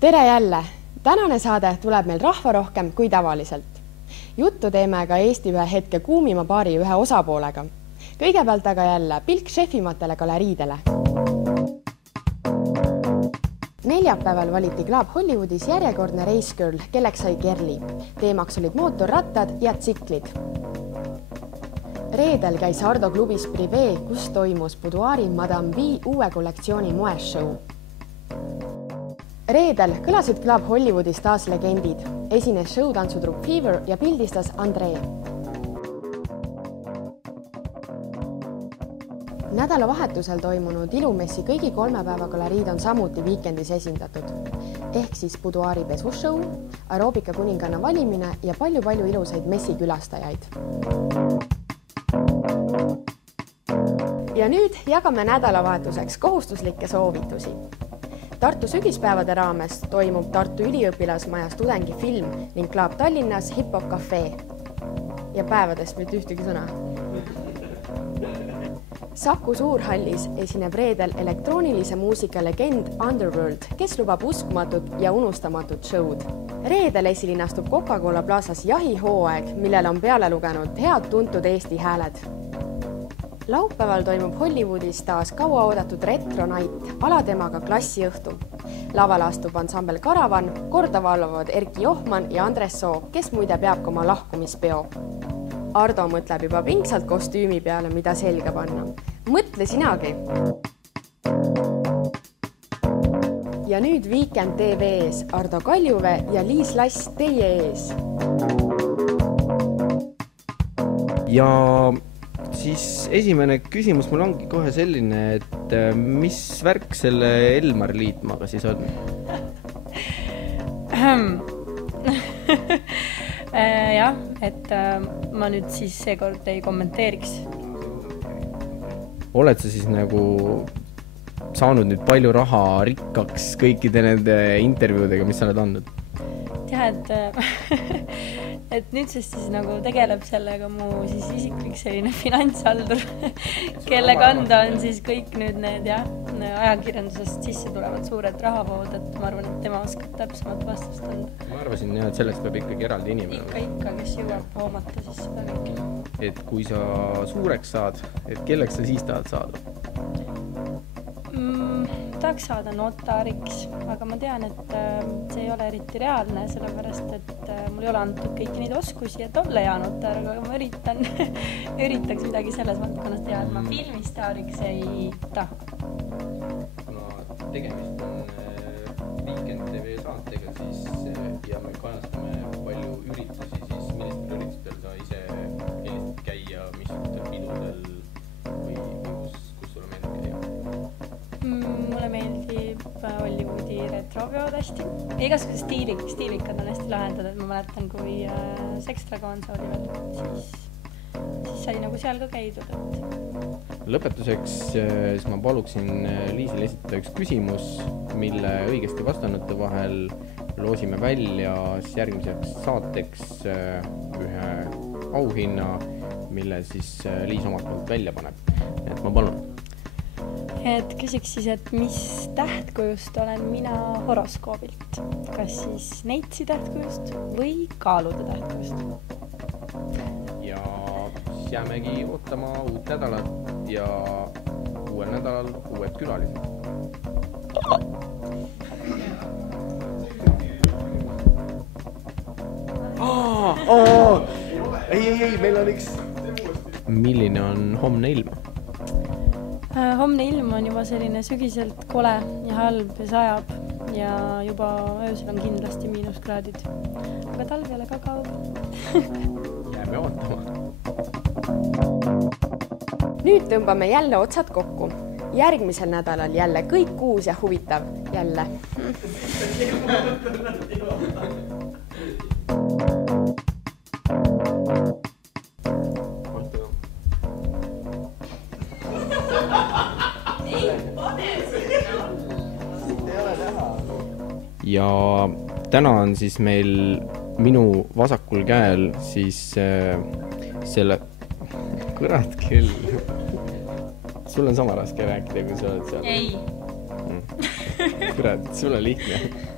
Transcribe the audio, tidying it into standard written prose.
Tere jälle! Tänane saade tuleb meil rahvarohkem kui tavaliselt. Juttu teeme ka Eesti ühe hetke kuumima paari ühe osapoolega. Kõigepealt aga jälle pilk šefimatele galeriidele. Neljapäeval valiti Club Hollywoodis järjekordne race girl, kelleks sai Kerli. Teemaks olid mootorrattad ja tsiklid. Reedel käis Ardo klubis Privé, kus toimus Boudoiri Madame B uue kollektsiooni moeshow. Reedel kõlasid Club Hollywoodis taas legendid. Esines showtantsutrupp Fever ja pildistas Andree. Nädalavahetusel toimunud Ilumessi kõigi 3 päeva galeriid on samuti viikendis esindatud. Ehk siis Boudoiri pesushow, aeroobika kuninganna valimine ja palju ilusaid messikülastajaid. Ja nüüd jagame nädalavahetuseks kohustuslikke soovitusi. Tartu sügispäevade raames toimub Tartu üliõpilasmaja studengifilm ning Club Tallinnas Hip-Hop Cafe. Ja päevadest mitte ühtegi sõna. Saku Suurhallis esineb reedel elektroonilise muusika legend Underworld, kes lubab uskumatut ja unustamatut show'd. Reedel esilinastub Coca-Cola Plazas jahihooaeg, millel on peale lugenud head tuntud Eesti hääled. Laupäeval toimub Hollywoodis taas kaua oodatud Retro Night, alatemaga klassiõhtu. Laval astub ansambel Karavan, korda valvavad Erki Johman ja Andres Soo, kes muide peab ka oma lahkumispeo. Ardo mõtleb juba pingsalt kostüümi peale, mida selga panna. Mõtle sinagi! Ja nüüd Weekend TV ees Ardo Kaljuvee ja Liis Lass teie ees. Ja siis esimene küsimus mul ongi kohe selline, et mis värk selle Elmar Liitmaga siis on? Jah, et ma nüüd siis seekord ei kommenteeriks. Oled sa siis nagu saanud nüüd palju raha rikkaks kõikide nende intervjuudega, mis sa oled andnud? Tead, et nüüd siis nagu tegeleb sellega mu siis isiklik selline finantshaldur, kelle kanda on siis kõik nüüd need ajakirjandusest sisse tulevad suured rahavood, et ma arvan, et tema oskab täpsemat vastust anda. Ma arvasin, et sellest peab ikkagi eraldi inimene. Ikka, kes jõuab hoomata siis seda kõike. Et kui sa suureks saad, et kelleks sa siis tahad saada? Tahaks saada notariks, aga ma tean, et see ei ole eriti reaalne, sellepärast, et mul ei ole antud kõiki neid oskusi, et olla hea notar, aga ma üritaks midagi selles valdkonnas teha, et ma filmistaariks ei taha. Kuna tegemist on Weekend TV saatega, siis ja me kajastame palju üritusi, siis millistel üritustel sa ise eelistad käia, missugustel pidudel või kus sulle meeldib käia? Mulle meeldib Hollywoodi retroveod hästi. Igasugused stiilikad on hästi lahendad, et ma mäletan, kui Sextragonsa oli veel, siis sai nagu seal ka käidud. Lõpetuseks siis ma paluksin Liisil esitada üks küsimus, mille õigesti vastanute vahel loosime välja järgmiseks saateks ühe auhinna, mille siis Liis omalt poolt välja paneb. Et ma palun. Et küsiks siis, et mis tähtkujust olen mina horoskoobilt? Kas siis neitsi tähtkujust või kaalude tähtkujust? Ja siis jäämegi ootama uut nädalat ja uuel nädalal uued külalised. Ei, meil on üks. Milline on homne ilm? Homne ilm on juba selline sügiselt kole ja halb ja sajab ja juba öösel on kindlasti -kraadid. Aga talv ei ole ka kaugel. Jääme ootama. Nüüd tõmbame jälle otsad kokku. Järgmisel nädalal jälle kõik uus ja huvitav. Jälle. Ja täna on siis meil minu vasakul käel siis selle kurat küll. Sul on sama raske rääkida, kui sa oled seal. Ei. Kurat, sul on lihtne.